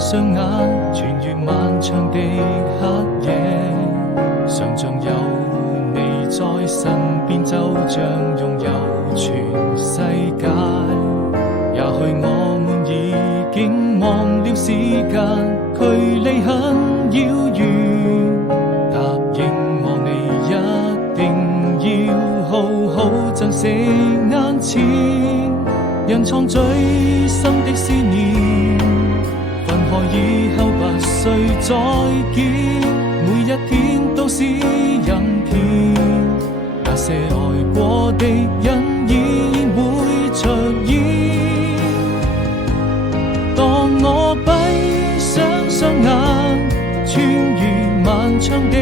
雙眼，穿越漫長的黑夜，想像有你在身邊，就像擁有全世界。也許我們已經忘了時間，距離很遙遠。答應我，你一定要好好珍惜眼前，人藏最深的思念。分開以後不需再見，每一天都是人片。那些愛過的人依然會出現。當我閉上雙眼，穿越漫長的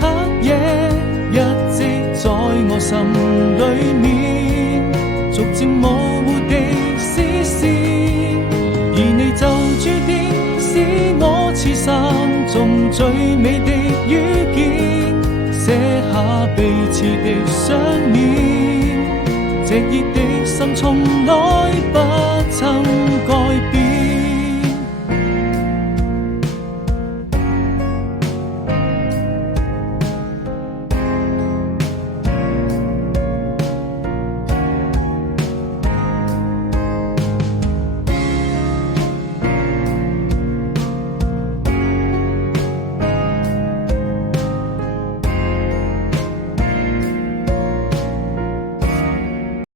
黑夜，一直在我心裏面，逐漸模糊的視線，而你就注定是我此生中最美的遇見，寫下彼此的相念，這熱的心從來